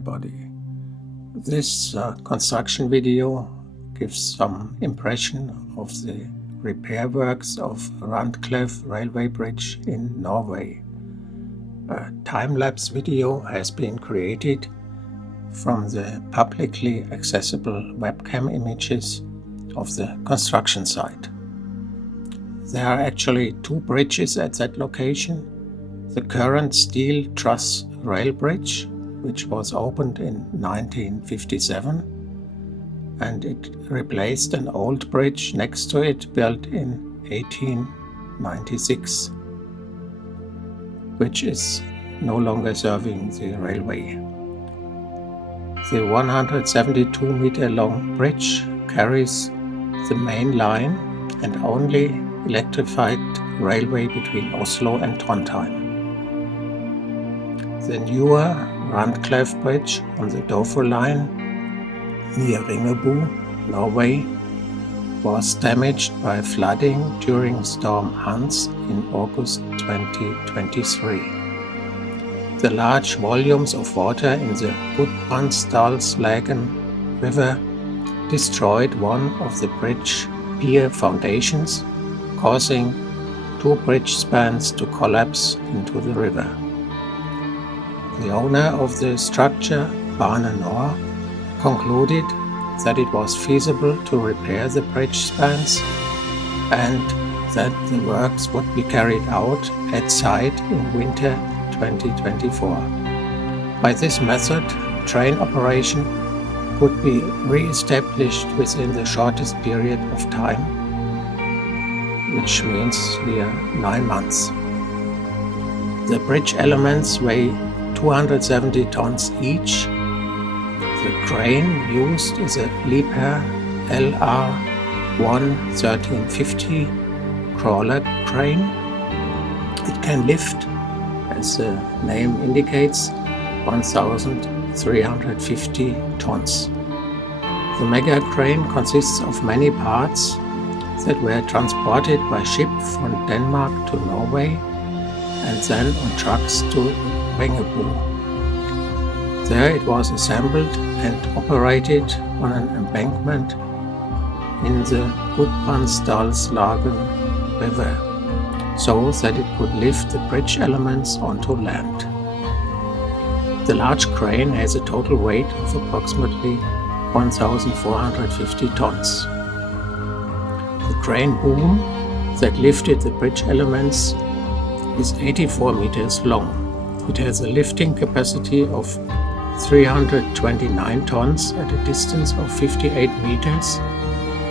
everybody. This construction video gives some impression of the repair works of Randklev Railway Bridge in Norway. A time-lapse video has been created from the publicly accessible webcam images of the construction site. There are actually two bridges at that location. The current steel truss rail bridge, which was opened in 1957, and it replaced an old bridge next to it built in 1896, which is no longer serving the railway. The 172-meter long bridge carries the main line and only electrified railway between Oslo and Trondheim. The newer Randklev Bridge on the Dovre Line near Ringebu, Norway, was damaged by flooding during Storm Hans in August 2023. The large volumes of water in the Gudbrandsdalslågen river destroyed one of the bridge pier foundations, causing two bridge spans to collapse into the river. The owner of the structure, Bane Nor, concluded that it was feasible to repair the bridge spans and that the works would be carried out at site in winter 2024. By this method, train operation could be re-established within the shortest period of time, which means here 9 months. The bridge elements weigh 270 tons each. The crane used is a Liebherr LR1 1350 crawler crane. It can lift, as the name indicates, 1,350 tons. The mega crane consists of many parts that were transported by ship from Denmark to Norway and then on trucks to Ringebu. There it was assembled and operated on an embankment in the Gudbrandsdalslågen river, so that it could lift the bridge elements onto land. The large crane has a total weight of approximately 1,450 tons. The crane boom that lifted the bridge elements is 84 meters long. It has a lifting capacity of 329 tons at a distance of 58 meters,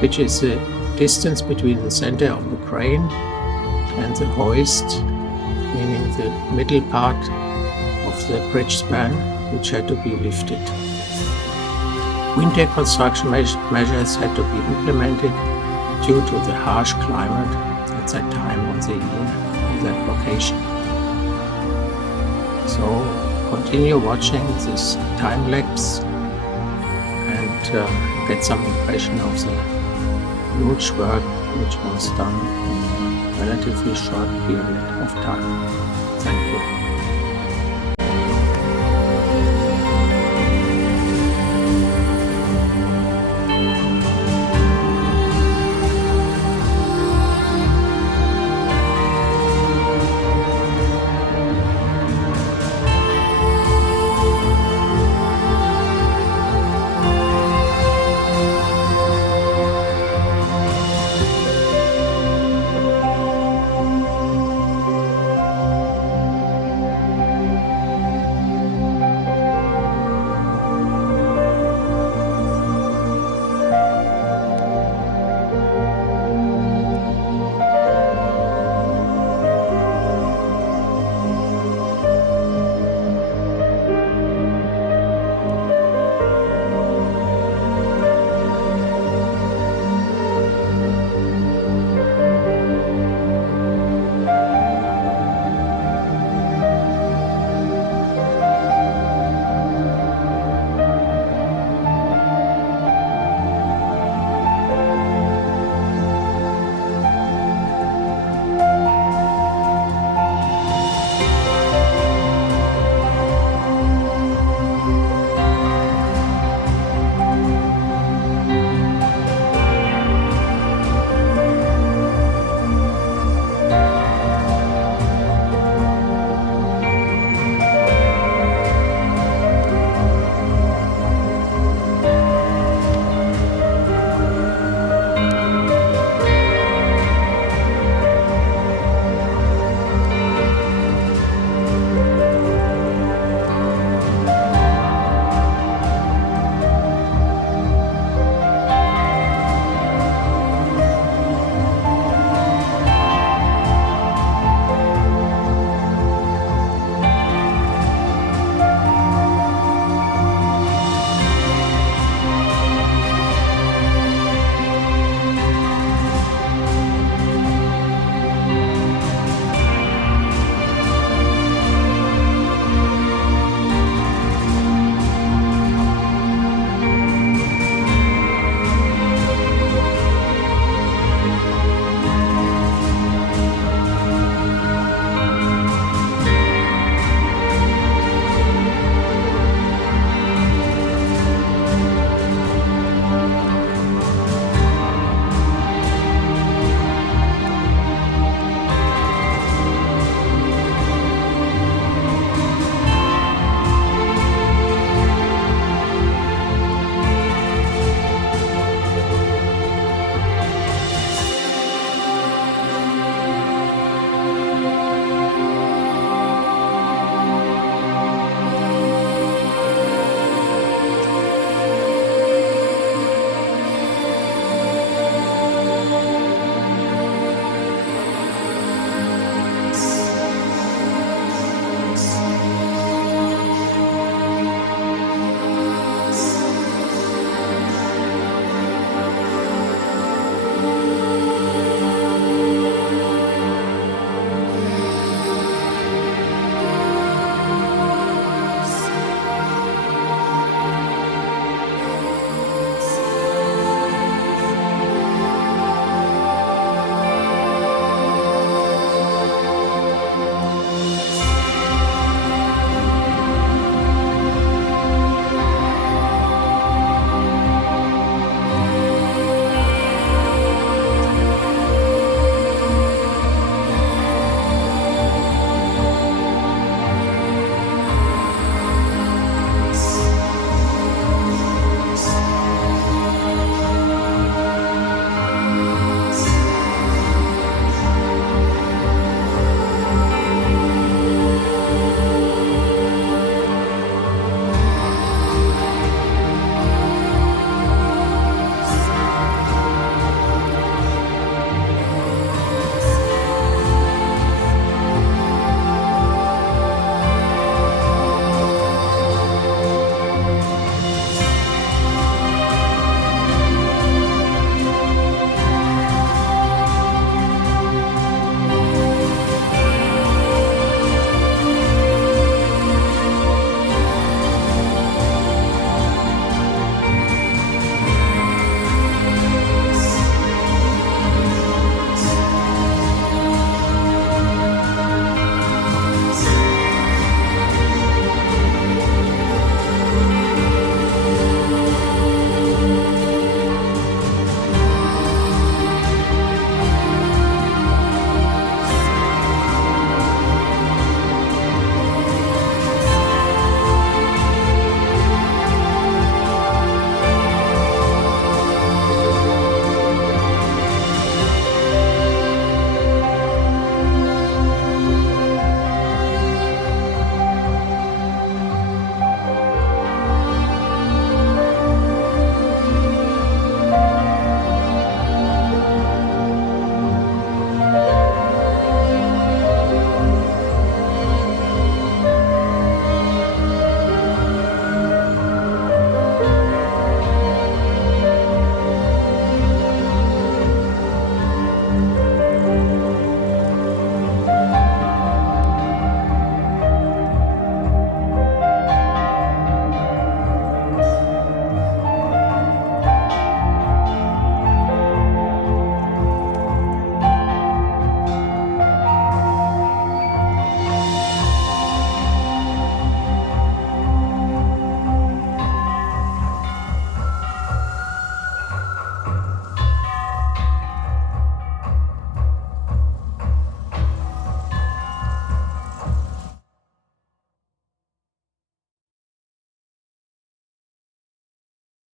which is the distance between the center of the crane and the hoist, meaning the middle part of the bridge span, which had to be lifted. Winter construction measures had to be implemented due to the harsh climate at that time of the year in that location. So continue watching this time lapse and get some impression of the huge work which was done in a relatively short period of time. Thank you.